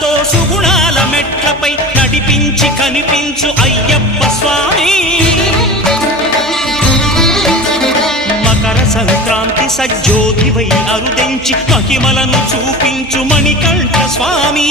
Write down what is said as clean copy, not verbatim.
మనసుతో సుగుణాల మెట్లపై నడిపించి కనిపించు అయ్యప్ప స్వామి. మకర సంక్రాంతి సజ్జోతివై అరుదెంచి మహిమలను చూపించు మణికంఠ స్వామి.